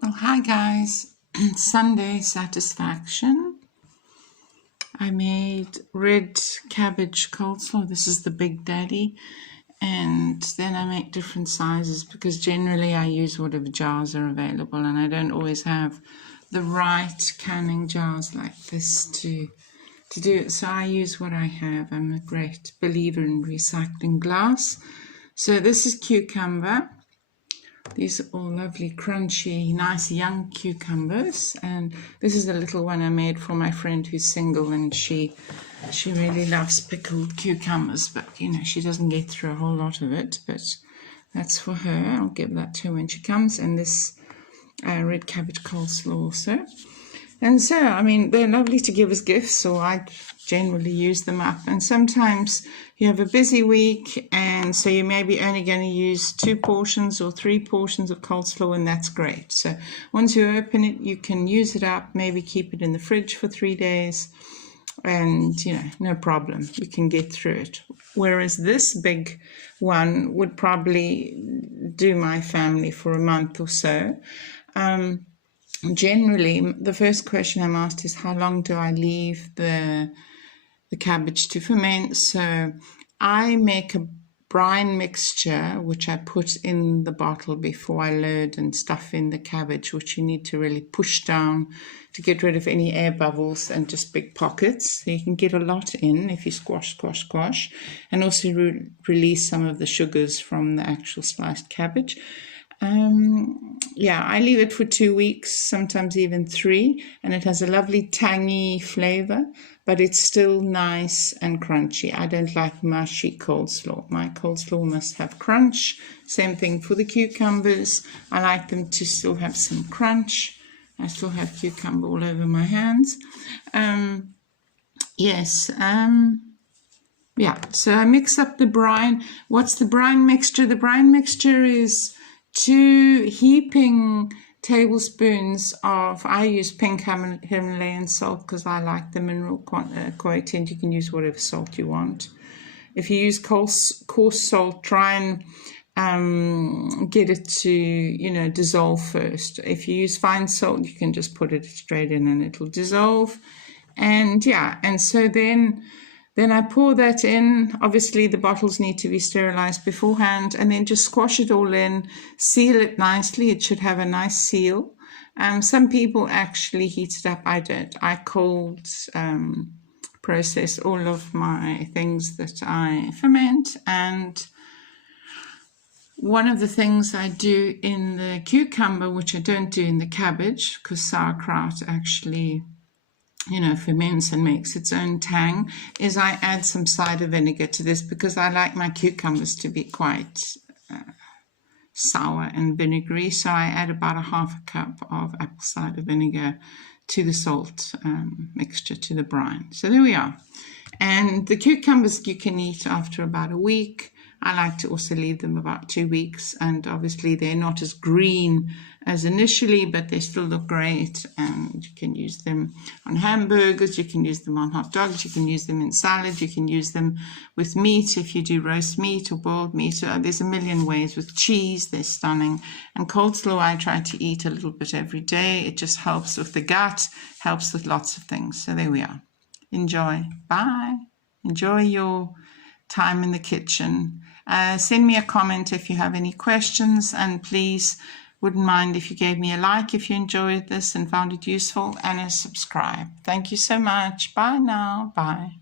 Well, hi guys. Sunday satisfaction. I made red cabbage coleslaw. This is the big daddy. And then I make different sizes because generally I use whatever jars are available, and I don't always have the right canning jars like this to do it. So I use what I have. I'm a great believer in recycling glass. So this is cucumber. These are all lovely, crunchy, nice young cucumbers. And this is a little one I made for my friend who's single, and she really loves pickled cucumbers, but she doesn't get through a whole lot of it, but that's for her. I'll give that to her when she comes. And this red cabbage coleslaw also. And so, they're lovely to give as gifts, so I generally use them up. And sometimes you have a busy week, and so you may be only going to use 2 portions or 3 portions of coleslaw, and that's great. So once you open it, you can use it up, maybe keep it in the fridge for 3 days, and, no problem. You can get through it. Whereas this big one would probably do my family for a month or so. Generally, the first question I'm asked is, how long do I leave the cabbage to ferment? So I make a brine mixture, which I put in the bottle before I load and stuff in the cabbage, which you need to really push down to get rid of any air bubbles and just big pockets. So you can get a lot in if you squash, and also release some of the sugars from the actual sliced cabbage. I leave it for 2 weeks, sometimes even 3, and it has a lovely tangy flavor, but it's still nice and crunchy. I don't like mushy coleslaw. My coleslaw must have crunch. Same thing for the cucumbers. I like them to still have some crunch. I still have cucumber all over my hands. So I mix up the brine. What's the brine mixture? The brine mixture is 2 heaping tablespoons of, I use pink Himalayan salt because I like the mineral quality, and you can use whatever salt you want. If you use coarse salt, try and get it to, dissolve first. If you use fine salt, you can just put it straight in and it'll dissolve. And so then I pour that in. Obviously, the bottles need to be sterilized beforehand, and then just squash it all in, seal it nicely. It should have a nice seal. Some people actually heat it up. I don't. I cold process all of my things that I ferment. And one of the things I do in the cucumber, which I don't do in the cabbage, because sauerkraut actually ferments and makes its own tang, is I add some cider vinegar to this because I like my cucumbers to be quite sour and vinegary. So I add about 1/2 cup of apple cider vinegar to the salt mixture, to the brine. So there we are. And the cucumbers you can eat after about a week. I like to also leave them about 2 weeks, and obviously they're not as green as initially, but they still look great, and you can use them on hamburgers, you can use them on hot dogs, you can use them in salad, you can use them with meat if you do roast meat or boiled meat. There's a million ways. With cheese, they're stunning. And coleslaw I try to eat a little bit every day. It just helps with the gut, helps with lots of things. So there we are. Enjoy. Bye. Enjoy your time in the kitchen. Send me a comment if you have any questions, and please, wouldn't mind if you gave me a like if you enjoyed this and found it useful, and a subscribe. Thank you so much. Bye now. Bye.